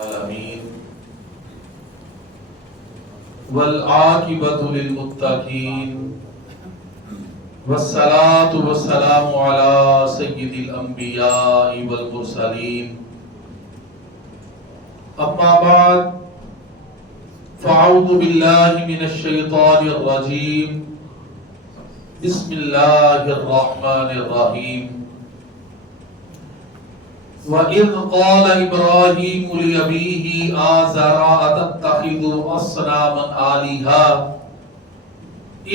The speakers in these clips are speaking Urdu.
العالمين والعاقبة للمتقين والصلاة والسلام على سيد الأنبياء والمرسلين أما بعد فأعوذ بالله من الشيطان الرجيم بسم الله الرحمن الرحيم وَإِذْ قَالَ إِبْرَاهِيمُ لِأَبِيهِ آزَرَ أَتَتَّخِذُ أَصْنَامًا آلِهَةً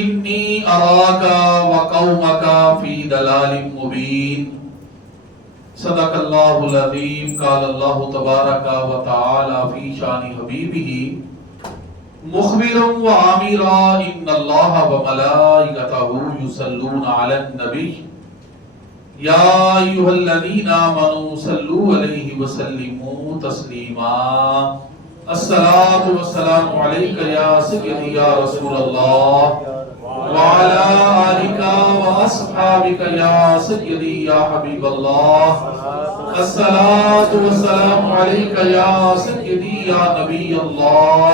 إِنِّي أَرَاكَ وَقَوْمَكَ فِي ضَلَالٍ مُبِينٍ صدق اللہ العظیم قال اللہ تبارک وتعالی فی شان حبیبہ مخبرا وعامرا ان اللہ وملائکتہ یصلون علی النبی یا ایھا الذین آمنوا صلوا علیہ وسلموا تسلیما الصلاۃ والسلام علیک یا سیدی یا رسول اللہ وعلی آلک واصحابک یا سیدی یا حبیب اللہ الصلاۃ والسلام علیک یا سیدی یا نبی اللہ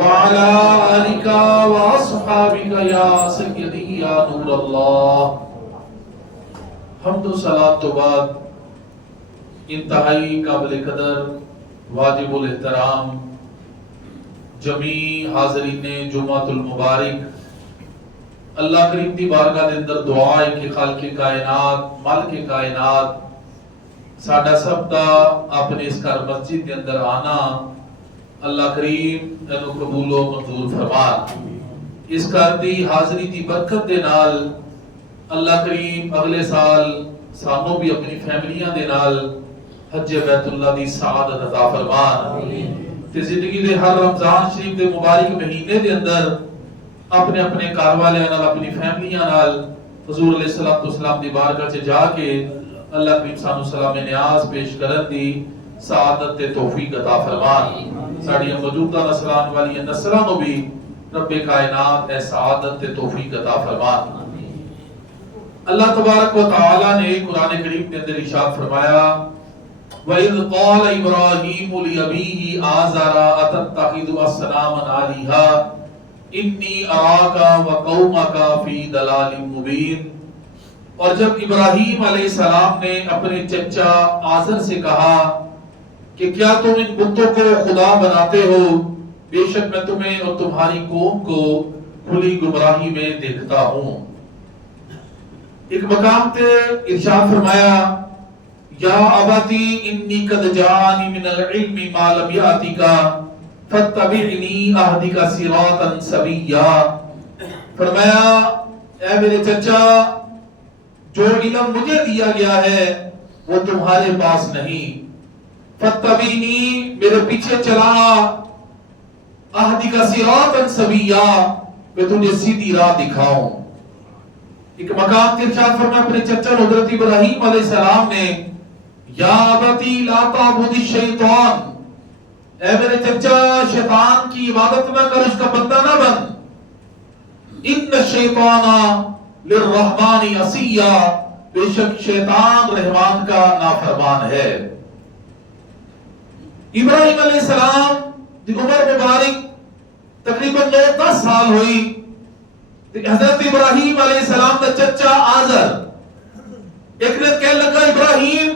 وعلی آلک واصحابک یا سیدی یا نور اللہ. حمد و صلات تو بعد انتہائی قابل قدر واجب الاحترام جمیع حاضرین جمعۃ المبارک اللہ کریم دی بارگاہ دے اندر دعا ہے کہ خالق کائنات مالک کائنات ساڈا سب دا اپنے اس گھر مسجد کے اندر آنا اللہ کریم اینو قبول و منظور فرما. اس گھر دی حاضری دی برکت دے نال اللہ کریم اگلے سال سانوں بھی اپنی فیملیاں دے نال حج بیت اللہ دی سعادت عطا فرما تے زندگی دے ہر رمضان شریف دے مبارک مہینے دے اندر اپنے اپنے گھر والیاں نال اپنی فیملیاں نال حضور علیہ الصلوۃ والسلام دی بارگاہ چ جا کے اللہ کریم سانو سلام نیاز پیش کرن دی سعادت تے توفیق عطا فرما. ساڈی موجودہ نسلاں والی نسلاں نو بھی رب کائنات اے سعادت تے توفیق عطا فرما. اللہ تبارک و تعالی نے قرآن کریم کے اندر ارشاد فرمایا وَإِذْ قَالَ إِبْرَاهِيمُ لِأَبِيهِ آزَرَ أَتَتَّخِذُ أَصْنَامًا آلِهَةً إِنِّي أَرَاكَ وَقَوْمَكَ فِي ضَلَالٍ مُبِينٍ. اور جب ابراہیم علیہ السلام نے اپنے چچا آزر سے کہا کہ کیا تم ان بتوں کو خدا بناتے ہو، بے شک میں تمہیں اور تمہاری قوم کو کھلی گمراہی میں دیکھتا ہوں. ایک مقام تے ارشاد فرمایا یا ابتی انی قد جانی من العلم ما لم یاتک فاتبعنی اہدک صراطا سویا. فرمایا اے میرے چچا جو علم مجھے دیا گیا ہے وہ تمہارے پاس نہیں، فاتبعنی میرے پیچھے چلا، اہدک صراطا سویا میں تجھے سیدھی راہ دکھاؤں. ایک مقام تے ارشاد فرمایا اپنے چچا حضرت ابراہیم علیہ السلام نے یا ابتی لا تعبد الشیطان، اے میرے چچا شیطان کی عبادت نہ کر، اس کا بندہ نہ بن. ان الشیطان للرحمن عصیا، بے شک شیطان رحمان کا نافرمان ہے. ابراہیم علیہ السلام دی عمر مبارک تقریباً 9-10 سال ہوئی. حضرت ابراہیم علیہ السلام کا چچا آزر ایک دن کہنے لگا ابراہیم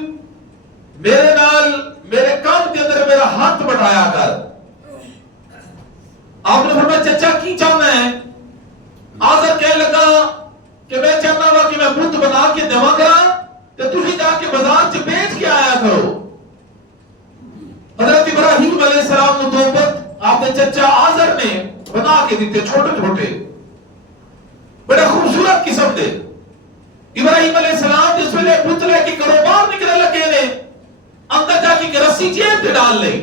میرے نال میرے کام کے اندر میرا ہاتھ بٹھایا کر. آپ نے فرمایا چچا کی چاہنا ہے؟ آزر کہنے لگا کہ میں چاہنا ہوا کہ میں بت بنا کے دیوا کرا تے تسی جا کے بازار چ بیچ کے آیا کرو. حضرت ابراہیم علیہ السلام نے دو بت آپ نے چچا آزر نے بنا کے دیتے چھوٹے چھوٹے بڑے خوبصورت قسم دے. ابراہیم علیہ السلام جس ویلے پتلے کی کاروبار نکلنے لگے نے اندر جا کے رسی جیب تے ڈال لئی،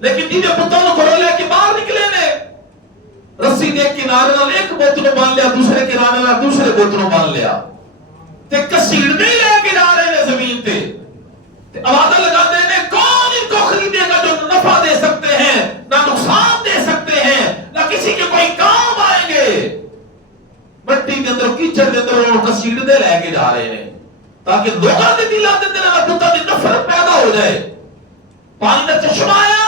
لیکن جنہیں پتوں کو لے کے باہر نکلے نے رسی دے کنارے نال ایک بوتل باندھ لیا، دوسرے کنارے نال دوسرے بوتل باندھ لیا تے کسیڑنے لے کے جا رہے نے زمین تے آوازیں لگاتے ہیں کون ان کو خریدے گا جو نفع دے سکتے ہیں نہ نقصان دے سکتے ہیں نہ کسی کے کوئی کام آئیں گے. مٹی کے اندر کیچڑ کے اندر وہ کسیڑنے لے کے جا رہے ہیں تاکہ لوگوں کے دلوں کے اندر پتہ دی نفرت پیدا ہو جائے. پانی کا چشمہ آیا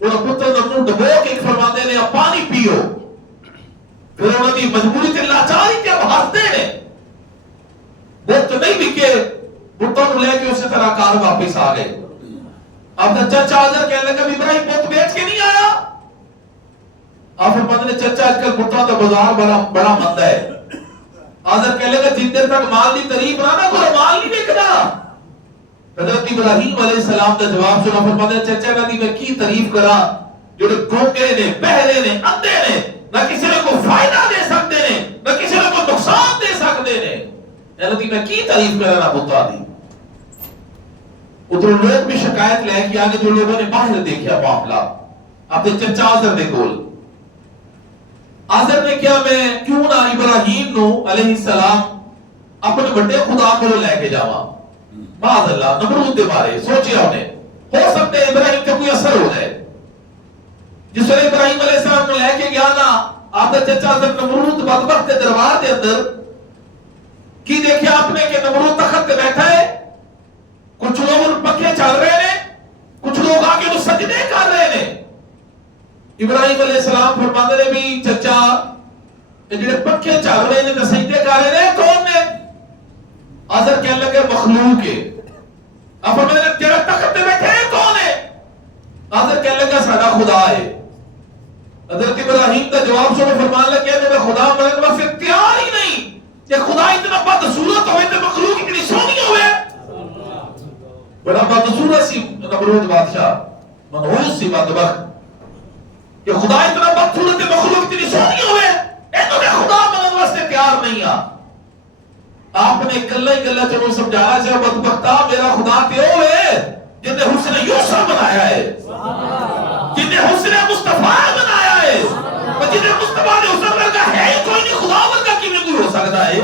اور پتر کا منہ ڈبو کے فرماندے نے پانی پیو. پھر انہوں نے مجبوری تے لاچاری تے اب ہستے نے بت نہیں بکے بتوں کو لے کے اسی طرح کار واپس آ گئے. اب چچا آزر کہنے لگا ابراہیم بت بیچ کے نہیں آیا. آپ فرماتے نے چچا آج کل بتوں کا بازار بڑا مندہ ہے. آزر کہنے لگا جن دیر تک مال دی تعریف نہ کرو مال نہیں بکنا. حضرت ابراہیم علیہ السلام کا جواب سنا. فرماتے ہیں چچا نا دی میں کی تعریف کرا جو گونگے نے بہرے نے اندھے نے نہ کسی نے کوئی فائدہ دے سکتے نے نہ کسی نے کوئی نقصان دے سکتے نے. حضرت میں کی تعریف کرا نہ بتا دی. ادھر لوگ بھی شکایت لے کے آگے جو لوگوں نے باہر دیکھا معاملہ اپنے چچا آزر نے کول. آزر نے کیا میں کیوں نہ ابراہیم نو علیہ السلام اپنے بڑے خدا کو لے کے جاواں. معاذ اللہ نمرود دے بارے سوچیا انہیں ہو سکتے ابراہیم تے کوئی اثر ہو جائے. جس طرح ابراہیم علیہ السلام کو لے کے گیا نا آپ کا چچا آزر نمرود بدبخت کے دربار دے اندر کی دیکھیا آپ نے کہ نمرود تخت پہ بیٹھا ہے. کچھ لوگ پنکھے چل رہے ہیں کچھ لوگ آگے وہ سجدے کر رہے ہیں. ابراہیم علیہ السلام فرماتے نے بھی چچا جڑے پنکھے چل رہے ہیں تے سجدے کر رہے ہیں کون نے؟ آزر کہنے لگے مخلوق ہے. اب فرماتے نے تیرا تخت پہ بیٹھے ہیں کون ہے؟ آزر کہنے لگا ساڈا خدا ہے. حضرت ابراہیم کا جواب سنو فرمان لگے میں خدا مرنے واسطے تیار ہی نہیں کہ خدا اتنا بدصورت ہوئے تے مخلوق اتنی سونی ہوئے. بڑا بدصورت سی نمرود بادشاہ منحوس سی بدبخت کہ خدا اتنا بدصورت مخلوق اتنی سونی ہوئے انہوں نے خدا منن واسطے تیار نہیں آ. آپ نے کلا ہی کلا چلو سمجھایا چاہے بدبختہ میرا خدا تے ہوئے جن نے حسن یوسف بنایا ہے جن نے حسن مصطفیٰ بنایا ہے جن نے مصطفیٰ نے حسن ورگا ہے ہی کوئی نہیں خدا ورگا کی میں کوئی ہو سکتا ہے.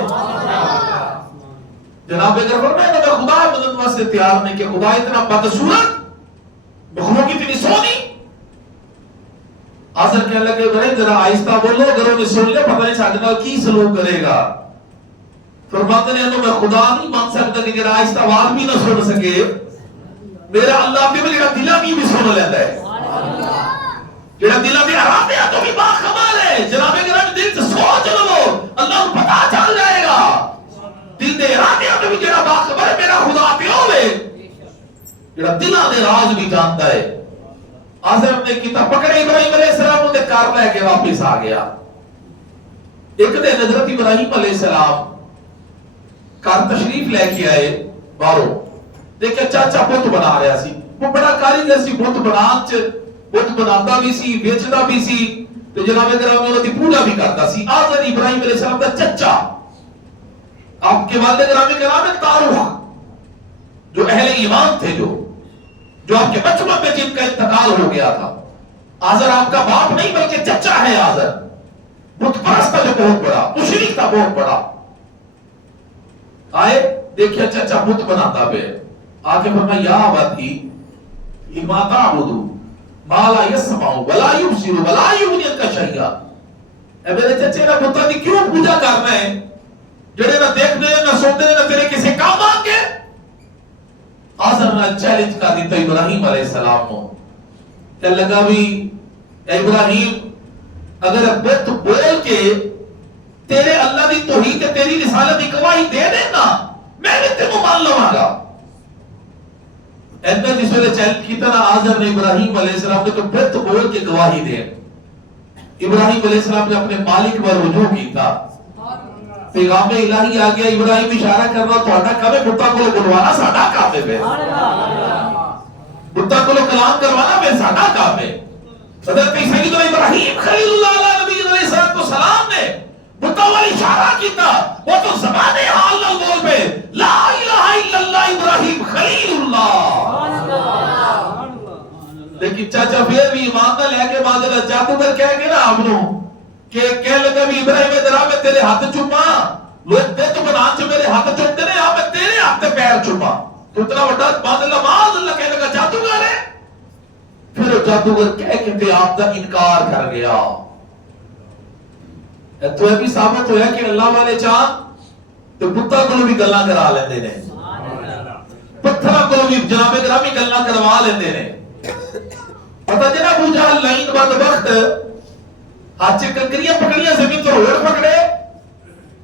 جناب اگر فرمائے میں خدا منن واسطے تیار نہیں کہ خدا اتنا بدصورت مخلوق اتنی سونی. آزر کہنے لگے بھائی ذرا آہستہ بولو گھروں نے سن لے پتہ نہیں ساڈے نال کی سلوک کرے گا. فرماتے ہیں میں خدا نہیں مان سکتا کہ جڑا آہستہ آواز بھی نہ سن سکے میرا اللہ بھی میرا دل بھی سن لیتا ہے. جڑا دل بھی ارادے تو بھی باخبر ہے. جناب اگر دل سے سوچ لو اللہ کو پتہ چل جائے گا. دل دے ارادے تو بھی جڑا باخبر ہے میرا خدا پہ ہوے جڑا دلاں دے راز بھی جانتا ہے. آزر نے کتاب پکڑے ابراہیم علیہ السلام نے کار لے کے واپس آ گیا. ایک دن حضرت ابراہیم علیہ السلام کار تشریف لے کے آئے باہروں دیکھا چاچا بت بنا رہا سی. وہ بڑا کاریگر سی بت بنان چ بت بناتا بھی سی بیچتا بھی سی تو جناب کرام انہاں دی پوجا بھی کرتا سی. آزر ابراہیم علیہ السلام کا چچا آپ کے والد کرام تعارف جو اہل ایمان تھے جو آپ کے بچپن میں جن کا انتقال ہو گیا تھا. آزر آپ کا باپ نہیں بلکہ چچا ہے. آزر بت پرست تھا جو بہت بڑا مشرک تھا بہت بڑا. آئے دیکھیا چچا بت بناتا پہ آگے فرمایا یا ابتی لما تعبد ما لا يسمع ولا يبصر ولا يغني عنك شيئا. اے میرے چچے نے بتاں دی کیوں پوجا کرنا ہے جڑے نہ دیکھدے نہ سنتے نہ تیرے کسی کام آ کے. آزر نے چیلنج کر دیتا ابراہیم علیہ السلام کو. کہ لگا بھی اے ابراہیم اگر بت بول کے تیرے اللہ دی توحید تے تیری رسالت دی گواہی دے دینا میں بھی تینوں مان لواں گا. اینا جس ویلے چیلنج کیتا نا آزر نے ابراہیم علیہ السلام نے تو بت بول کے گواہی دے. ابراہیم علیہ السلام نے اپنے مالک پر رجوع کیتا. پیغام الہی آ گیا. ابراہیم اشارہ کرنا تہاڈا کام ہے بتاں کو بلوانا ساڈا کام ہے. بتاں کو کلام کروانا پھر ساڈا کام ہے. حضرت سیدنا ابراہیم خلیل اللہ علیہ نبی علیہ السلام نے بتاں والی اشارہ کیتا. وہ تو زبان حال نال بول پے لا الہ الا اللہ ابراہیم خلیل اللہ. لیکن چاچا پھر بھی ایمان نہ لے کے ماجرا جادوگر کہہ کے نا آپ نو کہ کہہ لگا بھی ابراہیم ذرا میں تیرے ہاتھ چوما لوگ بت بنان چ میرے ہاتھ چومتے نے آ میں تیرے ہاتھ تے پیر چوما. تو اتنا بڑا معاذ اللہ کہنے لگا جادوگر ہے. پھر وہ جادوگر کہہ کے تے آپ کا انکار کر گیا. تو یہ بھی ثابت ہوا کہ اللہ والے چاہن تو بتاں کو بھی گلاں کرا لیندے نے پتھراں کو بھی جناب گرامی گلاں کروا لیندے نے. بدبخت ہاتھ سے کنکریاں پکڑیاں زمین تو روڑ پکڑے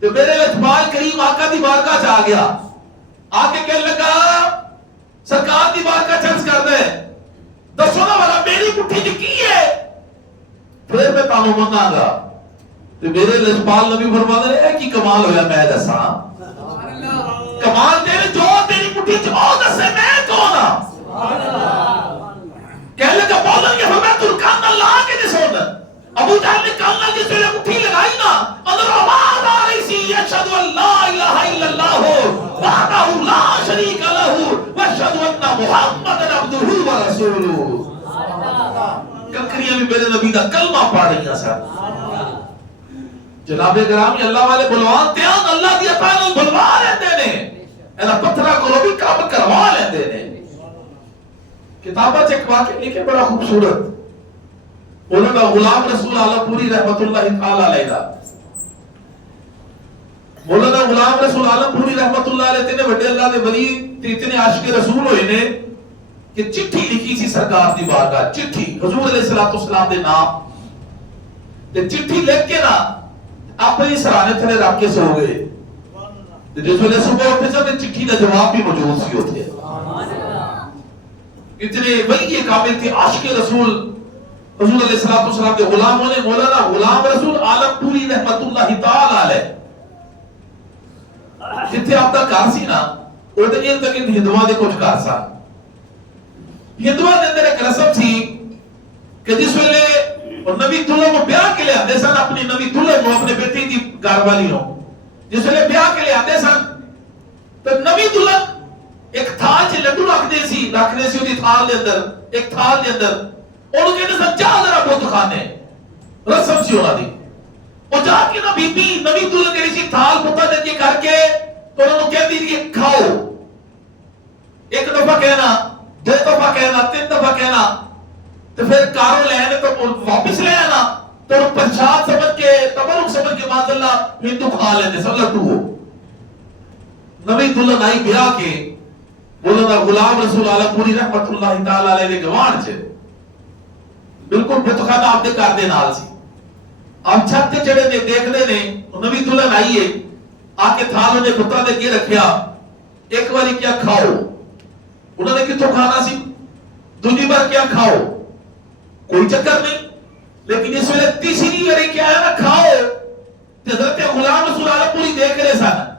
تو میرے لجپال کریم آقا دی بارگاہ چ آ گیا آ کے کہنے لگا سرکار دی بارگاہ چنس کر دے دسو نا والا میری مٹھی کی ہے پھر میں تانوں منگا گا تو میرے لجپال نبی فرماتے ہیں اے کی کمال ہویا میں دساں کمال تیرے جو تیری مٹھی چ او دسے میں کون ہاں کہنے لگا بولن کے فرمایا تو کان نہ لا کے دسو ابو جہل نے کان نہ جس نے مٹھی لگائی نا اندر آواز آ رہی سی اشہد ان لا الہ الا اللہ وحدہ لا شریک لہ واشہد ان محمد عبدہ ورسولہ کنکریاں بھی میرے نبی دا کلمہ پڑھ رہی سن جناب گرامی اللہ والے بلوان تیان اللہ دی عطا نال بلوا لیندے نے اینا پتھراں کولوں بھی کام کروا لیندے نے کتاباں چ ایک واقعہ لکھے بڑا خوبصورت مولانا غلام رسول عالم پوری رحمت اللہ تعالی علیہ دا مولانا غلام رسول عالم پوری رحمت اللہ علیہ اتنے بڑے اللہ دے ولی تے اتنے عاشق رسول ہوئے نے کہ چٹھی لکھی سی سرکار دی بارگاہ چٹھی حضور علیہ الصلوۃ والسلام دے نام تے چٹھی لکھ کے نا اپنی سرانے تھلے رکھ کے سو گئے جس ویلے صبح اٹھے سب چٹھی کا جواب بھی موجود سی ہوتے اتنے ولی کامل تھے عاشق رسول حضور علیہ الصلوۃ والسلام کے غلاموں نے مولانا غلام رسول عالم پوری رحمت اللہ تعالی علیہ جتھے آپ دا گھر سی نا او تے ان تک ہندواں دے کچھ گھر سن ہندواں دے اندر ایک رسم سی کہ جس ویلے اور نبی دلہن کو بیاہ کے لے آتے سن اپنی نبی دلہن کو اپنے بیٹی کی گھر والی ہو جس ویلے بیاہ کے لے آتے سن تو نبی دلہن ایک تھال چ لڈو رکھدے سی اودی تھال دے اندر ایک تھال دے اندر اور کہتے سن جا ذرا بت کھانے رسم سی انہاں دی اور جا کے نا بی بی نبی دلہن کہی سی تھال بتا دے کے کر کے تو انہوں نے کہتی تھی کھاؤ ایک دفعہ کہنا دو دفعہ کہنا تین دفعہ کہنا تو پھر کارو لے آنے تو واپس لے آنا تو پرشاد سمجھ کے تبرک سمجھ کے ماذا اللہ ہندو کھا لیتے سب لٹو ہو نبی دلہن آئی بیاہ کے مولانا غلام رسول عالم پوری رحمت اللہ تعالی علیہ نے گوان چھے بالکل بتخانہ آپ دے کار دے نال سی آپ چھت تے چڑھے نے دیکھ لے نے نبی دلہن آئیے آکے تھالوں نے بتا دے کے رکھیا ایک باری کیا کھاؤ انہوں نے کتوں کھانا سی دوسری بار کیا کھاؤ کوئی چکر نہیں لیکن اس ویلے تیسری باری کیا ہے نا کھاؤ حضرت غلام رسول عالم پوری دیکھ رہے سن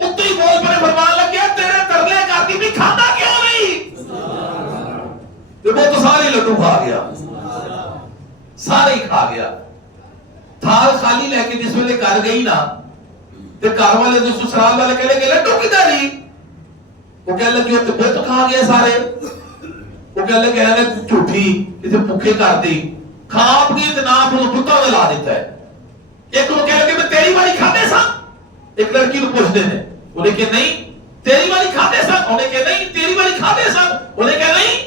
اتو ہی بول پر فرمان لگ گیا تیرے ترلے کاتی بھی کھانا کیوں نہیں وہ تو سارے لڈو کھا گیا سارے ہی کھا گیا تھال خالی لے کے جس ویلے گھر گئی نا تے گھر والے جو سسرال والے کہنے کہ لڈو کدھر ہی وہ کہنے لگے تو بت کھا گیا سارے وہ کہنے لگے ہے جھوٹھی کسی بھوکے کر دی کھا اپنی اتنا اپنوں بتا میں لا دیتا ہے ایک وہ کہنے لگے میں تیری باری کھاتے سا ایک لڑکی کو پوچھتے ہیں انہیں کہ نہیں تیری باری کھاتے سا انہیں کہ نہیں تیری باری کھاتے سا انہیں کہ نہیں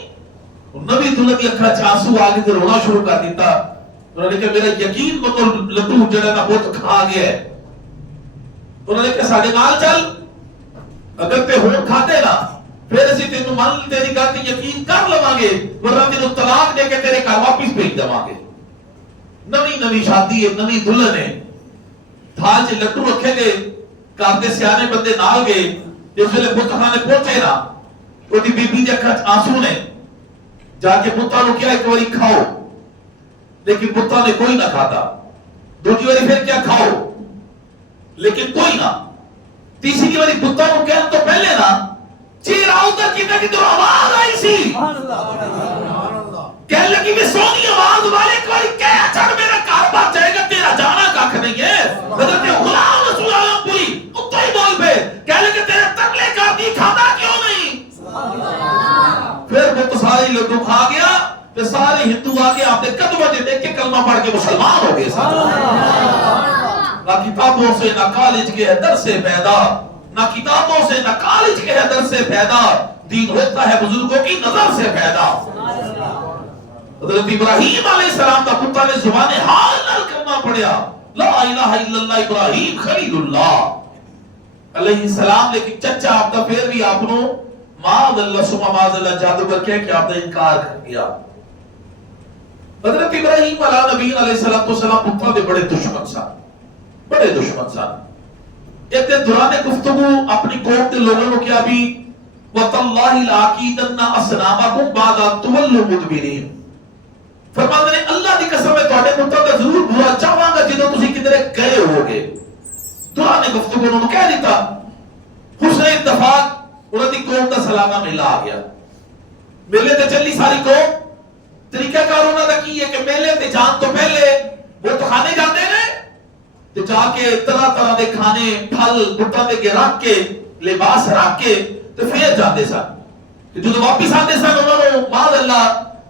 نبی دلہن کی اکھا چانسو آگے تے رونا شروع کر دیتا انہوں نے کہا میرا یقین کو تو لڈو جڑا نا بہت کھا گیا ہے انہوں نے کہا ساڑھے نال چل اگر تے ہون کھاتے نا پھر اسی تینوں مان تیری گل تے یقین کر لواں گے ورنہ تینوں طلاق دے کے تیرے گھر واپس بھیج دواں گے نوی شادی ہے نوی دلہن ہے تھال چ لڈو رکھے گئے گھر دے سیانے بندے نال گئے جس ویلے بت خانے پہنچے نا اودی بی بی دے اکھاں آنسو نے جا کے بتاں نوں کیا ایک واری کھاؤ لیکن بتاں نے کوئی نہ کھاتا دوسری باری پھر کیا کھاؤ لیکن کوئی نہ تیسری باری بتاں نوں کہن تو پہلے نا چہرہ ادھر کیتا کہ تو آواز آئی سی کہنے لگی کہ سونی آواز والے ایک باری کہہ چھڑ میرا گھر بچ جائے گا تیرا جانا کھ نہیں ہے حضرت غلام رسول عالم پوری اتو ہی بول پہ کہنے لگے تیرے ترلے کا دی کھانا کیوں نہیں پھر وہ تو سارے لڈو کھا گیا پھر سارے ہندو آگے آپ نے قدمہ دے دیکھ کے کلمہ پڑھ کے مسلمان ہو گئے نہ کتابوں سے نہ کالج کے حیدر سے پیدا نہ کتابوں سے نہ کالج کے حیدر سے پیدا دین ہوتا ہے بزرگوں کی نظر سے پیدا حضرت ابراہیم علیہ السلام کا پتہ نے زبان حال نال کلمہ پڑھیا لا الہ الا اللہ ابراہیم خلیل اللہ علیہ السلام لیکن چچا آپ کا پھر بھی آپ نو معاذ اللہ سما معاذ اللہ جادوگر کہہ کہ آپ نے انکار کر دیا حضرت ابراہیم علیہ نبی علیہ السلام پترا دے بڑے دشمن سن، بڑے دشمن سن۔ ایک دن دوران گفتگو اپنی قوم کے لوگوں کو کیا بھی وَتَاللَّهِ لَأَكِيدَنَّ أَصْنَامَكُمْ بَعْدَ أَن تُوَلُّوا مُدْبِرِينَ، فرماتے ہیں اللہ دی قسم ہے تواڈے پتر دا ضرور برا چاہواں گا جدوں تسی کدھر گئے ہوگے۔ دوران گفتگو انہوں نے کہہ دیتا، حسن اتفاق انہوں دی قوم دا سلامہ ملا آ گیا، میلے تے چلی ساری قوم۔ طریقہ کار انہوں نے کی ہے کہ میلے تے جان تو پہلے وہ تو کھانے جاتے ہیں تے جا کے طرح طرح دے کھانے پھل بٹا دے کے رکھ کے لباس رکھ کے تے پھر جاتے سن۔ جو واپس آتے سن انہوں نے معاذ اللہ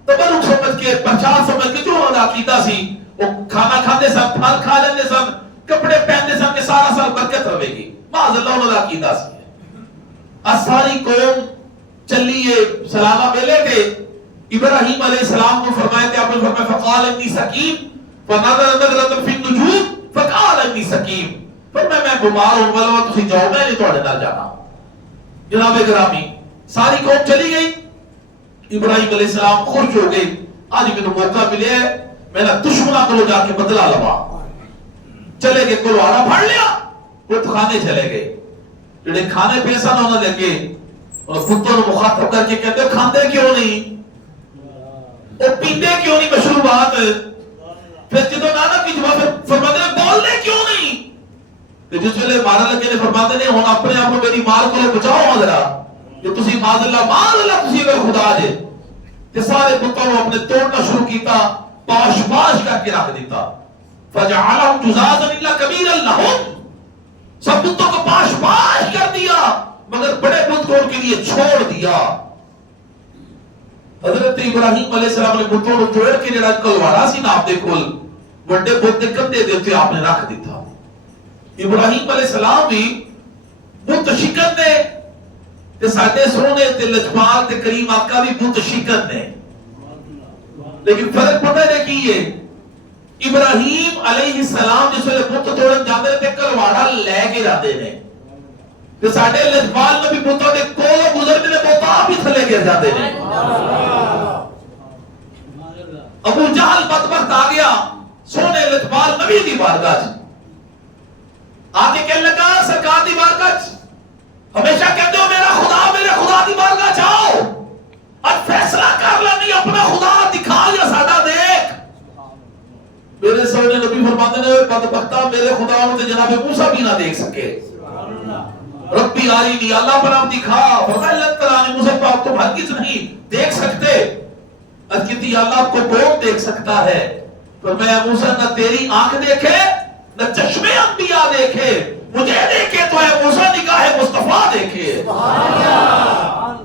تبرک سمجھ کے پہچان سمجھ کے جو انہوں نے عقیدہ سی وہ کھانا کھاتے سن، پھل کھا لیتے سن، کپڑے پہنتے سن کہ سارا سال برکت رہے گی، معاذ اللہ انہوں نے عقیدہ سی۔ ساری قوم چلیے سلامہ میلے کے ابراہیم علیہ السلام کو فرمائے تھے، آپ نے فرمایا فقال انی سقیم فنظر نظرۃ فی النجوم فقال انی سقیم، فرمایا میں بیمار ہوں والا تسی جاؤ میں نہیں تواڈے نال جانا۔ جناب گرامی ساری قوم چلی گئی، ابراہیم علیہ السلام خوش ہو گئے، آج میں موقع ملے ہے میں نے دشمنوں کو جا کے بدلہ لوا۔ چلے گئے کلواڑا پھڑ لیا، وہ کھانے چلے گئے، جڑے کھانے پیسہ نہ ہونے لگے اور خودوں کو مخاطب کر کے کہتے ہو کھاندے کیوں نہیں اور پیندے کیوں نہیں مشروبات، پھر جدو نانا کی جواب فرماتے ہیں بولنے کیوں نہیں، کہ جس ویلے مارا لگے نے فرماتے ہیں ہن اپنے آپ کو میری مار کو بچاؤ ذرا کہ تسی معاذ اللہ تسی اگر خدا جے تے سارے بتوں کو اپنے توڑنا شروع کیتا، پاش پاش کر کے رکھ دیتا، فجعلهم جزازا الا كبيرا لهم، سب بتوں کو پاش پاش کر دیا مگر بڑے بت کو ان کے لیے چھوڑ دیا۔ حضرت ابراہیم علیہ السلام نے بتوں کو توڑ کے جڑا کلواڑا سی نا آپ دے کول بڑے بت دے کندھے دے تے آپ نے رکھ دیتا۔ ابراہیم علیہ السلام بھی بت شکن نے تے ساڈے سونے تے لجپال تے کریم آقا بھی بت شکن نے، لیکن فرق پتہ ہے کی ہے، ابراہیم علیہ السلام جس ویلے بت توڑن جاندے تے کلواڑا لے کے جاندے نے تے ساڈے لجپال نبی بتوں دے کولوں گزرتے نے بت آپ ہی تھلے گر جاندے نے۔ ابو جہل بدبخت آ گیا سونے لجپال نبی دی بارگاہ آگے کہنے لگا سرکار دی بارگاہ ہمیشہ کہتے ہو میرا خدا دی بارگاہ جاؤ اور فیصلہ کر لینی اپنا خدا دکھا یا ساڈا دیکھ۔ میرے سونے نبی فرماتے ہیں بدبختہ میرے خدا نے جناب موسیٰ بھی نہ دیکھ سکے، ربی آرینی اللہ پر آپ دکھا، فرمایا اللہ تعالیٰ نے موسیٰ پر آپ تو ہرگز نہیں دیکھ سکتے، از کہتی اللہ آپ کو کون دیکھ سکتا ہے، فرمایا موسیٰ نہ تیری آنکھ دیکھے نہ چشمے انبیاء دیکھے، مجھے دیکھے تو ہے موسیٰ نگاہ مصطفیٰ دیکھے۔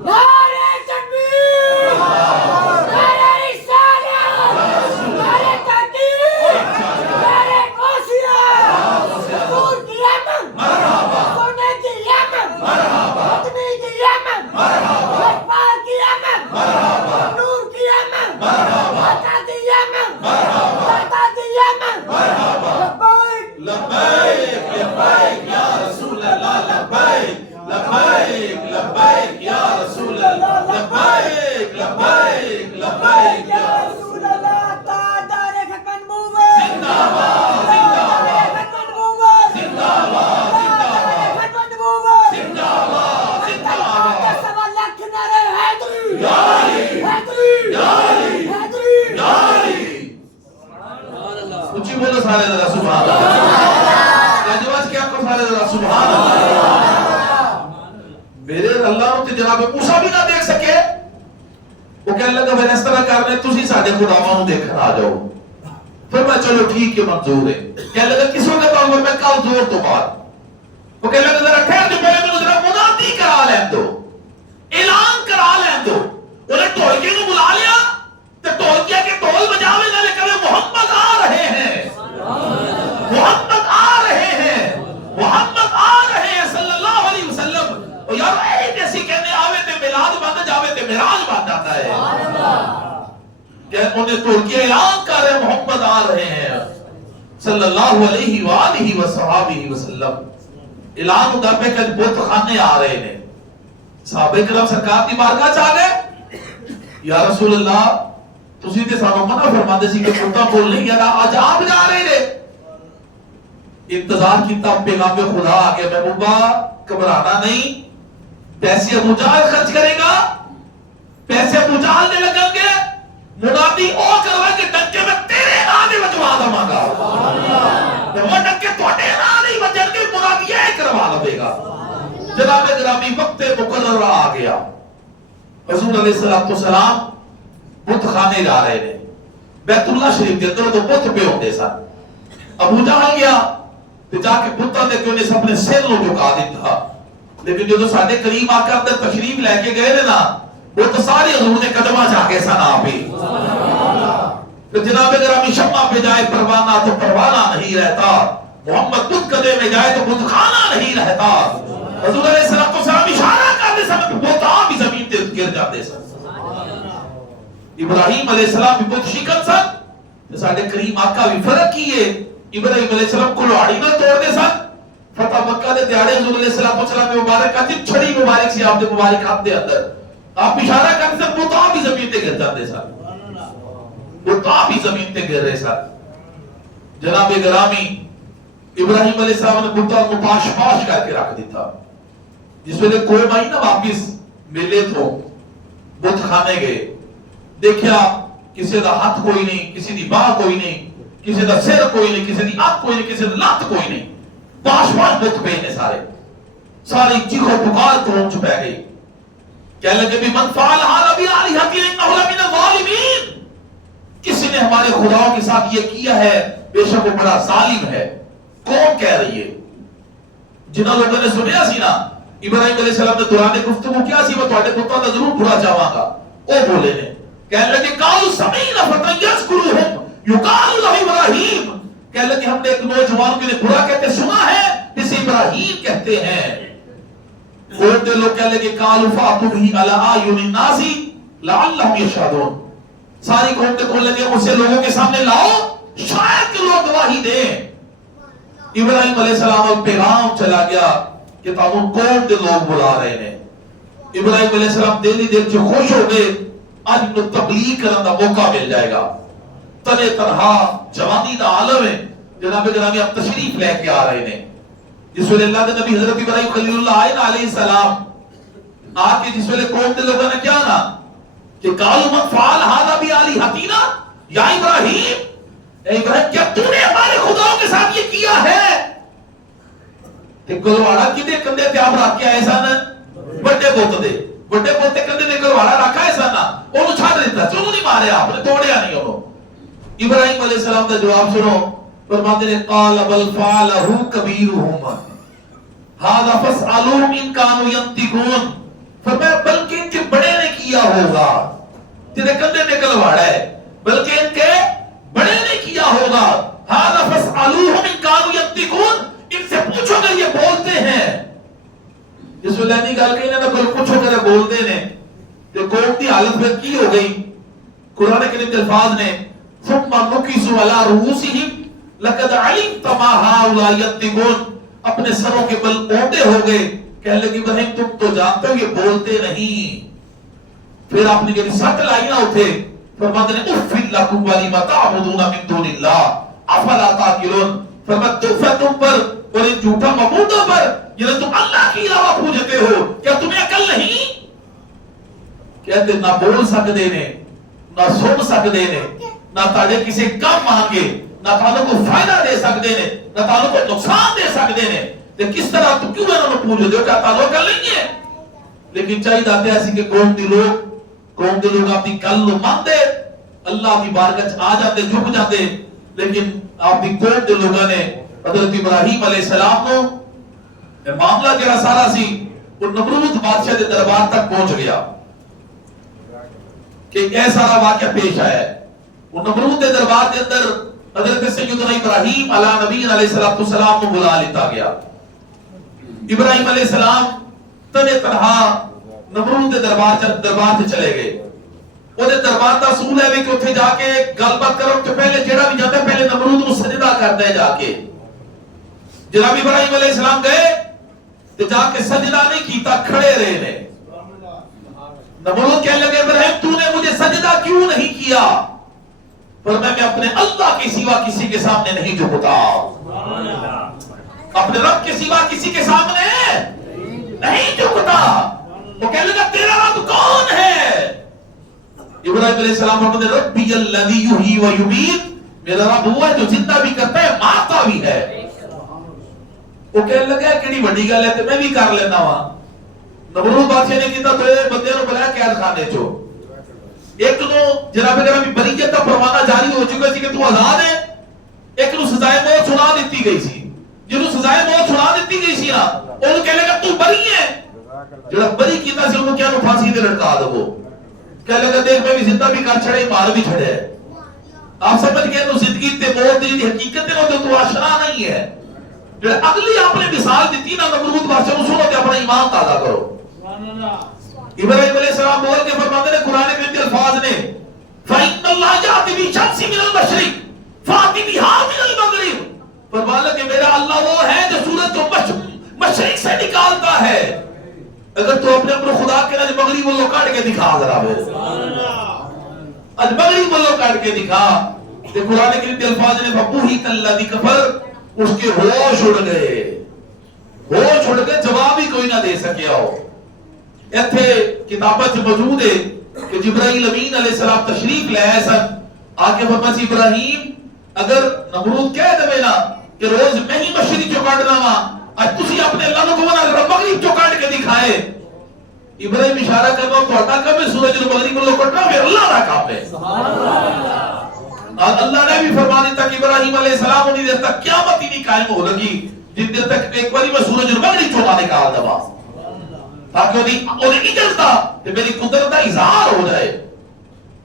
نعرہ تکبیر، نعرہ رسالت، نعرہ تحقیق، نعرہ غوثیہ، نور کی یمن، سونے کی یمن، ختمی کی یمن، اقبال کی یمن، نور کی یمن، عطا کی یمن، عطا کی یمن، لبیک لبیک لبیک یا رسول اللہ، لبیک لبیک لبیک یا رسول اللہ، لبیک لبیک لبیک یا رسول اللہ، تاجدار خدمت مومن، زندہ باد زندہ باد خدمت مومن، زندہ باد زندہ باد خدمت مومن، زندہ باد زندہ باد سوا لاکھ نعرے حیدری، یا علی حیدری، یا علی حیدری، یا علی۔ اونچی بولو سارے ذرا سبحان اللہ، لاجواز کیا کو سارے ذرا سبحان اللہ۔ میرے اللہ نے جناب موسیٰ بھی نہ دیکھ سکے، وہ کہنے لگا میں اس طرح کرنے تسی ساڈے خداواں نوں دیکھن آ جاؤ، پھر میں چلو ٹھیک ہے منظور ہے، کہنے لگا کس وقت آؤں میں کل زور تو بعد، وہ کہنے لگا ذرا ٹھہر جو پہلے مجھے ذرا منادی کرا لین دو، اعلان کرا لین دو، انہیں ٹولکے کو بلا لیا تو ٹولکیا کے ٹول بجاوے نہ لے کہ محمد آ رہے ہیں، محمد آ رہے ہیں، محمد آ رہے ہیں صلی اللہ علیہ وسلم۔ اور یار اے جیسی کہنے آوے تے میلاد بند جاوے تے معراج بند جاتا ہے، کہ انہیں ٹولکے اعلان کر رہے محمد آ رہے ہیں صلی اللہ علیہ وآلہ وصحابہ وسلم، اعلان ہوتا پہ کہ بت خانے آ رہے ہیں۔ صحابہ کرام سرکار کی بارگاہ چاہ گئے، یا رسول اللہ تسی تے سانو منع فرماندے سی کہ پتہ بول نہیں گیا اج آپ جا رہے نے انتظار کیتا پیغام خدا آ گیا محبوبہ گھبرانا نہیں پیسے ابو جہل خرچ کرے گا پیسے ابو جہل نے لگن گے منادی او کروا کہ ڈنکے میں تیرے نام دے وجوا دواں گا وہ ڈنکے تواڈے نام نہیں وجن گے منادی یہ کروا لے گا جناب گرامی وقت مقررہ آ گیا حضور علیہ السلام بت خانے جا رہے ہیں بیت اللہ شریف کے اندر تو بت پہ ہوتے سن ابو جہل گیا تے جا کے بتاں دے کیوں نے اپنے سر نو جھکا دیتا لیکن جو ساڈے کریم آقا اندر تشریف لے کے گئے نا وہ تو سارے حضور نے قدمہ جا کے سن آپ ہی تو جناب گرامی شمع پہ جائے پروانہ تو پروانہ نہیں رہتا محمد بت قدے میں جائے تو بت خانہ نہیں رہتا حضور علیہ السلام اشارہ کرتے سن بت آپ ہی زمین تے گر جاتے سن ابراہیم علیہ السلام بھی بت شکن سن ساڈے کریم آقا بھی فرق کیے ابراہیم علیہ السلام کو لوہڑی نہ توڑ دے سن فتح مکہ دے دیہاڑے حضور علیہ السلام کے مبارک آتی چھڑی مبارک سی آپ دے مبارک ہاتھ دے اندر آپ اشارہ کرتے سن بت آپ ہی زمین تے گر جاتے سن بت آپ ہی زمین تے گر رہے سن جناب گرامی ابراہیم علیہ السلام نے بتوں کو پاش پاش کر کے رکھ دیتا جس ویلے کوئی مائی نہ واپس ملے تو بت خانے گئے دیکھیا کسی دا ہاتھ کوئی نہیں کسی دی باہ کوئی نہیں کسی دا سر کوئی نہیں کسی دی آنکھ کوئی نہیں کسی دا لات کوئی نہیں پاش پاش بت پہ نے سارے چیخو پکار قوم چ پہ گئی کہنے لگے بھی من فعل هذا بآلهتنا انه لمن الظالمین کسی نے ہمارے خداؤں کے ساتھ یہ کیا ہے بے شک وہ بڑا ظالم ہے کون کہہ رہی ہے جنہاں لوگوں نے سنیا سی نا ابراہیم علیہ السلام نے دوران گفتگو کیا سی وہ تواڈے پتاں دا ضرور برا چاہواں گا او بولے نے کہنے لگے قالوا سمعنا فتى يذكرهم يقال له ابراہیم کہنے لگے ہم نے ایک نوجوان کے لیے برا کہتے سنا ہے جسے ابراہیم کہتے ہیں بولتے لوگ کہنے لگے قالوا فاتوا به على اعين الناس لعلهم يشهدون ساری قوم کے کہنے لگے اسے لوگوں کے سامنے لاؤ شاید کہ لوگ گواہی دیں ابراہیم علیہ السلام کا پیغام چلا گیا کہ تاہم قوم کے لوگ بلا رہے ہیں ابراہیم علیہ السلام دلی دل سے خوش ہو گئے آج انہوں تبلیغ کرنے کا موقع مل جائے گا تلے تنہا جوانی دا عالم ہے جناب گرامی اب تشریف لے کے آ رہے ہیں جس ویلے اللہ کے نبی حضرت ابراہیم خلیل اللہ علیہ السلام آ کے جس ویلے قوم کے لوگوں نے کیا نا کہ قالوا من فعل هذا بآلهتنا یا ابراہیم اے ابراہیم کیا تو نے ہمارے خداؤں کے ساتھ یہ کیا ہے تے گلواڑا کدے کندے تے آپ رکھ کے آئے سن بڑے بوت تے کندے تے گلواڑا رکھا ہے سن اونوں چھڈ دیتا چونوں نہیں مارے آپ نے توڑیا نہیں اونوں ابراہیم علیہ السلام دا جواب سنو فرماتے ہیں قال بل فعلہ کبیرہم ھذا فاسألوہم ان کانوا ینطقون فرمایا بلکہ ان کے بڑے نے کیا ہوگا تیرے کندے تے گلواڑا ہے بلکہ ان کے بڑے نے کیا ہوگا ھذا فاسألوہم ان کانوا ینطقون ان سے پوچھو اگر یہ بولتے ہیں جس ویلے نہیں گل کہنے نہ کوئی پوچھو اگر بولتے ہیں تو قوم کی حالت پھر کی ہو گئی قرآن کریم کے الفاظ نے ثم نکسوا علی رؤوسہم لقد علمت ما هؤلاء ینطقون اپنے سروں کے بل اونٹے ہو گئے کہنے لگے ابراہیم تم تو جانتے ہو یہ بولتے نہیں پھر آپ نے کہا سٹ لائی نہ اٹھے فرماتے ہیں اف لکم ولما تعبدون من دون اللہ افلا تعقلون فرماتے ہیں تم پر اور ان جھوٹا معبودوں پر جنہیں تم اللہ کی علاوہ پوجتے ہو کیا تمہیں عقل نہیں کہتے نہ بول سکتے نے نہ سن سکتے نے نہ تاجے کسی کم مانگے نہ تعلق کو فائدہ دے سکتے نے نہ تعلق کو نقصان دے سکتے نے تو کس طرح تو کیوں انہوں نے پوجتے ہو کیا تعلق کر نہیں ہے لیکن چاہیے داتے ایسی کہ قوم دی لوگ اپنی گل مانتے اللہ کی بارگاہ آ جاتے جھک جاتے لیکن آپ کی قوم دے لوگوں نے حضرت ابراہیم علیہ السلام کو معاملہ جڑا سارا سی وہ نمرود بادشاہ دے دربار تک پہنچ گیا کہ ایسا واقعہ پیش آیا ہے وہ نمرود دے دربار کے اندر حضرت سیدنا ابراہیم علیہ نبی علیہ السلام کو بلا لیتا گیا ابراہیم علیہ السلام تنے تنہا نمرود دے دربار سے چلے گئے وہ دے دربار دا اصول ہے کہ اتنے جا کے گل بات کرو تو پہلے جڑا بھی جاتا ہے پہلے نمرود کو سجدہ کرتا ہے جا کے جناب ابراہیم علیہ السلام گئے تو جا کے سجدہ نہیں کیتا کھڑے رہے نے نمرود کہنے لگے ابراہیم تو نے مجھے سجدہ کیوں نہیں کیا پر میں اپنے اللہ کے سوا کسی کے سامنے نہیں جھکتا، اپنے رب کے سوا کسی کے سامنے نہیں جھکتا۔ وہ کہنے لگا تیرا رب کون ہے؟ ابراہیم علیہ السلام فرماتے ہیں ربی الذی یحیی و یمیت، میرا رب وہ ہے جو زندہ بھی کرتا ہے مارتا بھی ہے۔ وہ کہنے لگا کیڑی بڑی گل ہے تے میں بھی کر لینا وا۔ نمرود بادشاہ نے کیتا تو بندے نو بلایا قید خانے چو، ایک نو جناب گرامی بریت کا پروانہ جاری ہو چکا سی کہ تو آزاد ہے، ایک نو سزائے موت سنا دیتی گئی سی، جنوں سزائے موت سنا دیتی گئی سی نا اونوں کہنے لگا تو بری ہے، جڑا بری کیتا سی اونوں کیا نو پھانسی تے لٹکا دو۔ کہنے لگا دیکھ میں بھی زندہ بھی کر چھڑے مار بھی چھڑے۔ آپ سمجھ گئے تو زندگی تے موت دی حقیقت تے تو آشنا نہیں ہے۔ جڑا اگلی آپ نے مثال دیتی نا نمرود بادشاہ نو سنو تے اپنا ایمان تازہ کرو۔ ابراہیم علیہ السلام بول کے فرماتے ہیں قرآن کریم کے الفاظ نے فَإِنَّ اللَّهَ يَأْتِي بِالشَّمْسِ مِنَ الْمَشْرِقِ فَأْتِ بِهَا مِنَ الْمَغْرِبِ، فرمایا کہ میرا اللہ وہ ہے جو سورج کو مشرق سے نکالتا ہے۔ اگر تو اپنے خدا کے نج مغرب والوں کاٹ کے دکھا ذرا اج مغرب والوں کاٹ کے دکھا۔ تے قرآن کریم کے الفاظ نے فَبُهِتَ الَّذِي كَفَرَ، اس کے ہوش اڑ گئے، ہوش اڑ گئے، جواب ہی کوئی نہ دے سکیا ہو۔ ایتھے کتابت موجود ہے کہ جبرائیل امین علیہ السلام تشریف لے آئے سن، آکے فرمایا سی ابراہیم اگر نمرود کہہ دے نا کہ روز میں ہی مشرق چو کاٹنا وا، اج تسی اپنے اللہ نو کہنا اگر مغرب چو کاٹ کے دکھائے۔ ابراہیم اشارہ کرنا تہاڈا کم ہے سورج نو مغرب والوں کٹنا، پھر اللہ دا کام ہے۔ اللہ نے بھی فرما دیتا کہ ابراہیم علیہ السلام انہی دیر تک قیامت ہی نہیں قائم ہو لگی جن دیر تک ایک باری میں سورج نو مغرب چو نہ نکال دوا، تاکہ انہیں اجازت دا کہ میری قدرت دا اظہار ہو جائے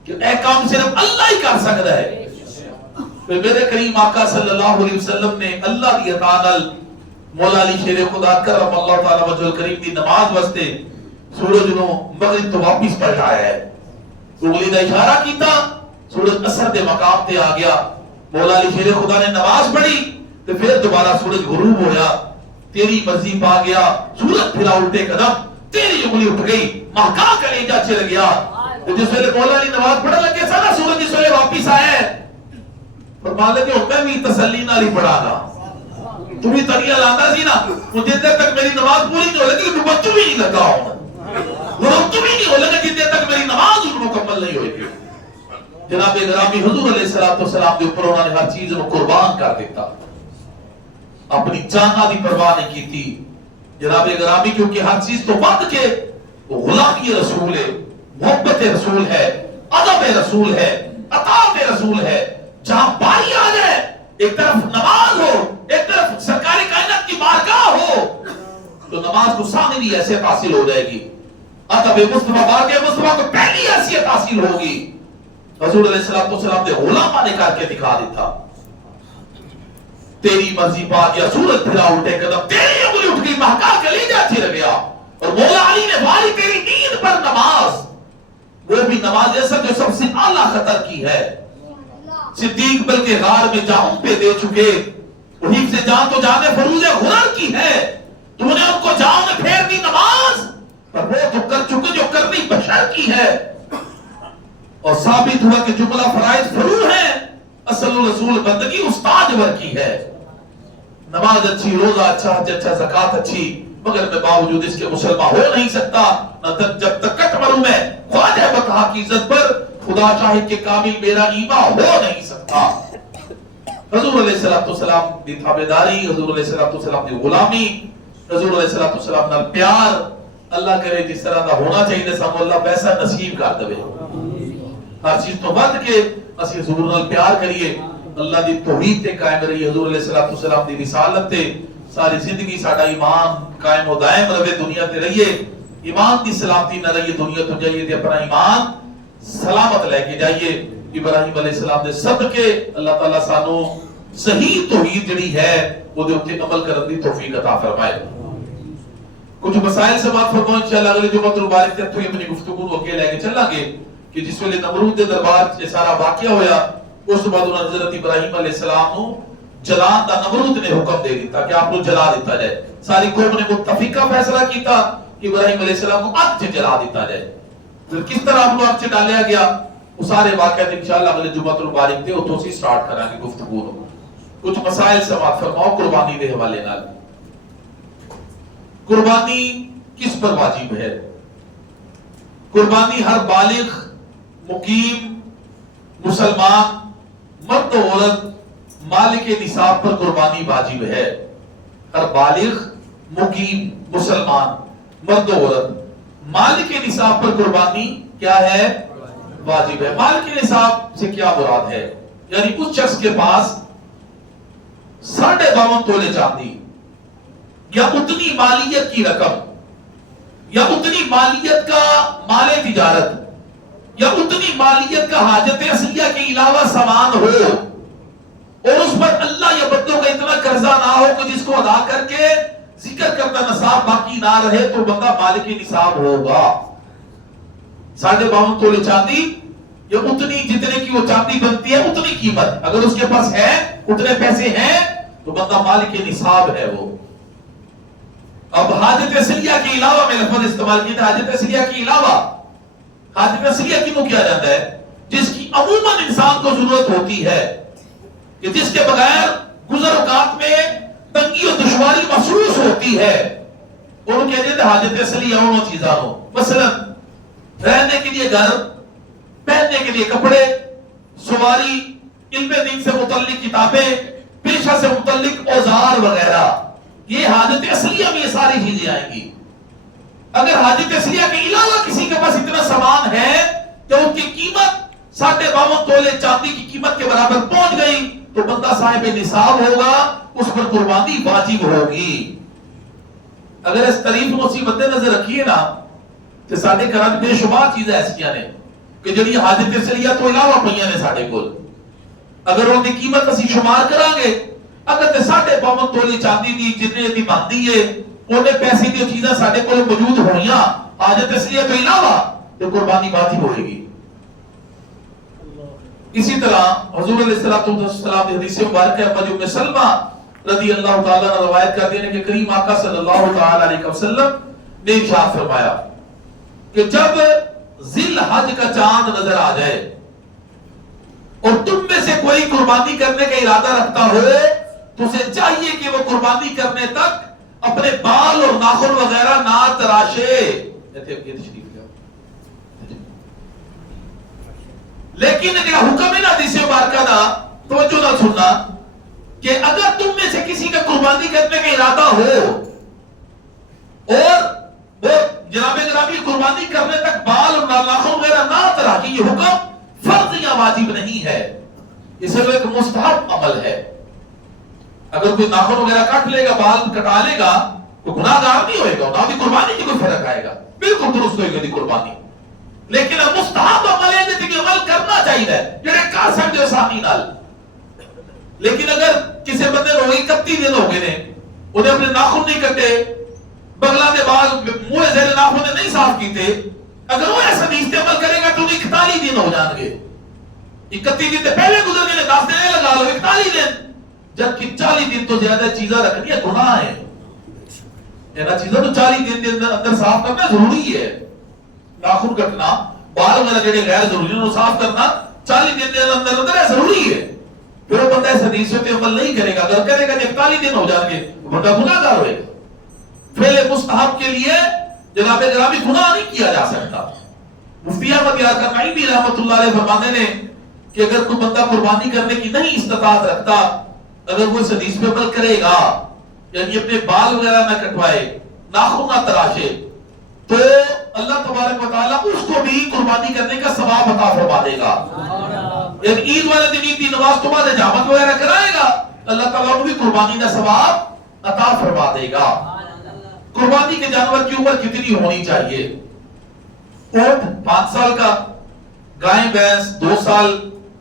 کہ اے کام صرف اللہ ہی کر سکتا ہے۔ پھر میرے کریم آقا صلی اللہ علیہ وسلم نے اللہ دی عطا نال مولا علی شیر خدا کرم اللہ تعالی وجہ الکریم دی نماز واسطے سورج نو مغرب تو واپس پلٹایا ہے۔ انگلی دا اشارہ کیتا، سورج اثر دے مقام تے آ گیا، مولا علی شیر خدا نے نماز پڑھی تو پھر دوبارہ سورج غروب ہویا، تیری مرضی پا گیا، سورج پھرا الٹے قدم، تیری انگلی اٹھ گئی، مہکا کلیجہ چل گیا۔ جس ویلے مولا علی نماز پڑھنے لگے سارا سورج جس ویلے واپس آئے فرمانے کہ میں بھی تسلی نال ہی پڑھا گا، تو بھی تریہ لاندہ سی نا، مجھے دیر تک میری نماز پوری نہیں ہو لگی کہ بچوں بھی نہیں لگا ہوں، غروب بھی نہیں ہو لگا جس دیر تک میری نماز مکمل نہیں ہوئی تھی۔ جناب گرامی حضور علیہ السلام کے اوپر انہوں نے ہر چیز کو قربان کر دیتا، اپنی جانہ دی پرواہ نہیں کی تھی۔ جناب گرامی کیونکہ ہر چیز تو بات کے وہ غلامی رسول ہے، محبت رسول ہے، ادب رسول ہے، اطاعت رسول ہے۔ جہاں باری آ جائے، ایک طرف نماز ہو، ایک طرف سرکار کائنات کی بارگاہ ہو، تو نماز کو ثانوی حیثیت حاصل ہو جائے گی، ادب مصطفیٰ بارگاہ مصطفیٰ کو پہلی حیثیت حاصل ہوگی۔ حضور علیہ السلام نے غلامہ نے کر کے دکھا دیتا، تیری مرضی پا گیا، سورج پھرا الٹے قدم، تیری انگلی اٹھ گئی، مہکا کلیجہ چل گیا۔ اور مولا علی نے واری تیری نیند پر نماز، وہ بھی نماز ایسا جو سب سے اعلیٰ خطر کی ہے۔ صدیق بلکہ غار میں جاؤں پہ دے چکے، انہیں سے جان تو جانے فروز غرر کی ہے، تو نے ان کو جاؤں میں پھیر دی نماز، پر وہ تو کر چکے جو کرنی بشر کی ہے۔ اور ثابت ہوا کہ جملہ فرائض فرو ہیں، اصل رسول بندگی استاجور کی ہے۔ نماز اچھی، روزہ اچھا، حج اچھا، زکاة اچھی، مگر میں باوجود اس کے مسلمان ہو نہیں سکتا، نہ جب تک کٹ مروں میں خواجہ بطحا کی عزت پر خدا شاہد کے کامل میرا ایمان ہو نہیں سکتا۔ حضور علیہ السلام کی تابعداری، حضور علیہ السلام کی غلامی، حضور علیہ السلام نال پیار، اللہ کرے جس طرح دا ہونا چاہیے سامو اللہ پیسہ نصیب کر دے۔ ہر چیز تو بد کے اسی حضور نال پیار کریے، اللہ دی توحید تے قائم رہی، حضور علیہ السلام دی رسالت تے ساری زندگی ساڈا ایمان قائم و دائم رہے، دنیا تے رہیے، ایمان دی سلامتی نہ رہیے، دنیا تو جائیے تے اپنا ایمان سلامت لے کے جائیے۔ ابراہیم علیہ السلام دے صدقے اللہ تعالیٰ سانو صحیح توحید جڑی ہے وہ دے اتے عمل کرن دی توفیق عطا فرمائے۔ کچھ مسائل سے بات فرمائیں انشاءاللہ اگلے جمعہ مبارک تے تو اپنی گفتگو کو اگے لے کے چلا گے کہ جس ویلے نمرود دے دربار سے سارا واقعہ ہویا، اس بعد انہوں نے حضرت ابراہیم علیہ السلام نو جلان دا نمرود نے حکم دے دیتا کہ آپ کو جلا دیتا جائے۔ ساری قوم نے متفقہ فیصلہ کیتا کہ ابراہیم علیہ السلام کو آگ سے جلا دیتا جائے۔ پھر کس طرح آپ کو آگ سے ڈالیا گیا؟ وہ سارے واقعات انشاءاللہ اگلے جمعۃ المبارک تے اتوں سے سٹارٹ کریں گے گفتگو نو کچھ مسائل سماعت فرماؤ قربانی دے حوالے نال قربانی کس پر واجب ہے قربانی ہر بالغ مقیم مسلمان مرد و عورت مالک نصاب پر قربانی واجب ہے ہر بالغ مقیم مسلمان مرد و عورت مالک نصاب پر قربانی کیا ہے واجب ہے مالک نصاب سے کیا مراد ہے یعنی اس شخص کے پاس 52 تولے چاندی یا اتنی مالیت کی رقم یا اتنی مالیت کا مال تجارت یا اتنی مالیت کا حاجت اصلیہ کے علاوہ سامان ہو اور اس پر اللہ یا بندوں کا اتنا قرضہ نہ ہو کہ جس کو ادا کر کے ذکر کرتا نصاب باقی نہ رہے تو بندہ مالک نصاب ہوگا 52 تولے چاندی یا اتنی جتنے کی وہ چاندی بنتی ہے اتنی قیمت اگر اس کے پاس ہے اتنے پیسے ہیں تو بندہ مالک نصاب ہے وہ اب حاجت اصلیہ کے علاوہ میں لفظ استعمال کیا تھا حاجت اصلیہ کے علاوہ حاجت اصلیہ کیوں کیا جاتا ہے جس کی عموماً انسان کو ضرورت ہوتی ہے کہ جس کے بغیر گزر اوقات میں تنگی اور دشواری محسوس ہوتی ہے اور وہ کہتے ہیں حاجت اصلیہ انہوں چیزاں ہو مثلا رہنے کے لیے گھر پہننے کے لیے کپڑے سواری علم دین سے متعلق کتابیں پیشہ سے متعلق اوزار وغیرہ یہ حاجت اصلیہ میں یہ ساری چیزیں آئیں گی اگر حاجت اصلیہ کے علاوہ کسی کے پاس اتنا سامان ہے کہ ان کی قیمت 52 تولے چاندی کی قیمت کے برابر پہنچ گئی تو بندہ صاحب نصاب ہوگا اس پر قربانی واجب ہوگی اگر اس طریف مصیبت نظر رکھیے نا کہ ساڈے گھراں بے شمار چیزیں ایسیاں نے کہ جڑی حاجت اصلیہ تو علاوہ پئیاں نے ساڈے کول اگر ان کی قیمت اسی شمار کران گے اگر تے 52 تولے چاندی دی جتنے دی بنتی ہے اونے پیسے دی چیزاں ساڈے کول موجود ہوئیاں حاجت اصلیہ تو علاوہ تو قربانی واجب ہوئے گی اسی طرح حضور علیہ السلام کی حدیث مبارکہ ام سلمہ رضی اللہ تعالی عنہ روایت کرتے ہیں کہ کریم آقا صلی اللہ تعالی علیہ وسلم نے ارشاد فرمایا کہ جب ذی الحج کا چاند نظر آ جائے اور تم میں سے کوئی قربانی کرنے کا ارادہ رکھتا ہو تو اسے چاہیے کہ وہ قربانی کرنے تک اپنے بال اور ناخن وغیرہ نہ تراشے لیکن اگر حکم ہے نا حدیث مبارکہ دا توجہ نہ سننا کہ اگر تم میں سے کسی کا قربانی کرنے کا ارادہ ہو اور وہ جناب گرامی قربانی کرنے تک بال اور ناخن وغیرہ نہ تراشے یہ حکم فرض یا واجب نہیں ہے اس سے ایک مستحب عمل ہے اگر کوئی ناخن وغیرہ کاٹ لے گا بال کٹا لے گا تو گناہ گار نہیں ہوئے گا نہ قربانی کی کوئی فرق آئے گا بالکل درست ہوئے گی قربانی لیکن مستحب عمل ہے جیسے کہ عمل کرنا چاہیے جڑے کر سکتے آسانی نال لیکن اگر کسی بندے کو 31 دن ہو گئے نے انہیں اپنے ناخن نہیں کٹے بغلہ دے بال منہ زیر ناخن نے نہیں صاف کیتے اگر وہ ایسا نہیں عمل کرے گا تو 41 دن ہو جان گے 31 دن سے پہلے گزر گئے 10 دن لگا لو 41 دن جبکہ 40 دن تو زیادہ چیزاں رکھنی ہے گناہ ہے اینا چیزاں تو 40 دن کے اندر صاف کرنا ضروری ہے ناخن کٹنا بال وغیرہ جڑے غیر ضروری ہیں وہ صاف کرنا 40 دن کے اندر ہے ضروری ہے پھر وہ بندہ اس حدیث پہ عمل نہیں کرے گا اگر کرے گا 41 دن ہو جائیں گے بندہ گناہ گار ہوئے گا فعل مستحب کے لیے جناب گرامی گناہ نہیں کیا جا سکتا مفتی احمد یار کرنائی رحمۃ اللہ علیہ فرماتے ہیں کہ اگر کوئی بندہ قربانی کرنے کی نہیں استطاعت رکھتا اگر وہ اس حدیث پہ عمل کرے گا یعنی اپنے بال وغیرہ نہ کٹوائے ناخن نہ تراشے تو اللہ تبارک و تعالیٰ اس کو بھی قربانی کرنے کا ثواب عطا فرما دے گا یعنی عید والے دن عید کی نماز تو بعد اجامت وغیرہ کرائے گا اللہ تعالیٰ کو بھی قربانی کا ثواب عطا فرما دے گا قربانی کے جانور کی عمر کتنی ہونی چاہیے اونٹ 5 سال کا گائے بھینس 2 سال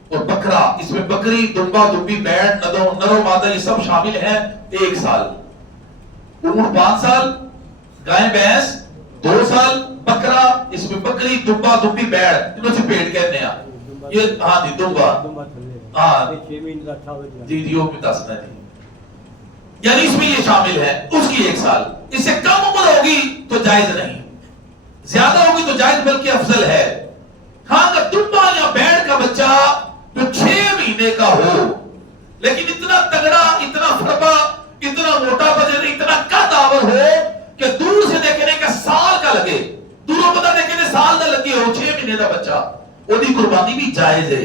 اور بکرا اس میں بکری دمبا دمبی بیڑ نر و مادہ یہ سب شامل ہیں 1 سال اونٹ 5 سال گائے بھینس 2 سال بکرا اس میں بکری دمبا دمبی بیڑ انہوں سے پیڑ کہتے ہیں یہ ہاں جی دمبا ہاں جی وہ بھی دسنا ہے یعنی اس میں یہ شامل ہے اس کی 1 سال اس سے کم عمر ہوگی تو جائز نہیں زیادہ ہوگی تو جائز بلکہ افضل ہے ہاں اگر دمبا یا بیڑ بچہ جو 6 مہینے کا ہو لیکن اتنا تگڑا، اتنا فربا، اتنا موٹا وزن، اتنا قدآور ہو کہ دور سے دیکھنے کا سال کا لگے، دوروں پتہ دیکھنے سال کا لگے ہو، 6 مہینے کا بچہ، وہ دی قربانی بھی جائز ہے،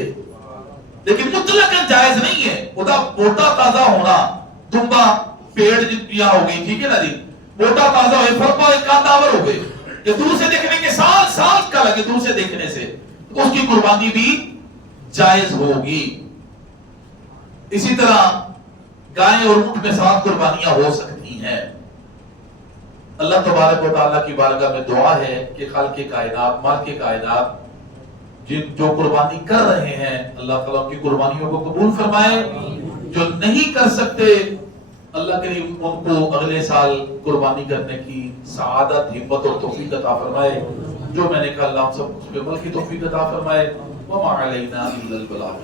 لیکن مطلقاً جائز نہیں ہے۔ وہ دا موٹا تازہ ہونا، دمبا پیڑ جتنی ہو گئی، ٹھیک ہے نا جی، موٹا تازہ ہوئے، فربا ایک قدآور ہو گئے کہ دور سے دیکھنے کے سال کا لگے، دور سے دیکھنے سے، اس کی قربانی بھی جائز ہوگی۔ اسی طرح گائے اور اونٹ میں 7 قربانیاں ہو سکتی ہیں۔ اللہ تبارک و تعالیٰ کی بارگاہ میں دعا ہے کہ خالق کائنات، مالک کائنات جو قربانی کر رہے ہیں، اللہ تعالیٰ کی قربانیوں کو قبول فرمائے۔ جو نہیں کر سکتے، اللہ کریم ان کو اگلے سال قربانی کرنے کی سعادت، ہمت اور توفیق عطا فرمائے۔ جو میں نے کہا اللہ ہم سب اس پہ عمل کی توفیق عطا فرمائے۔ وما علینا الا البلاغ۔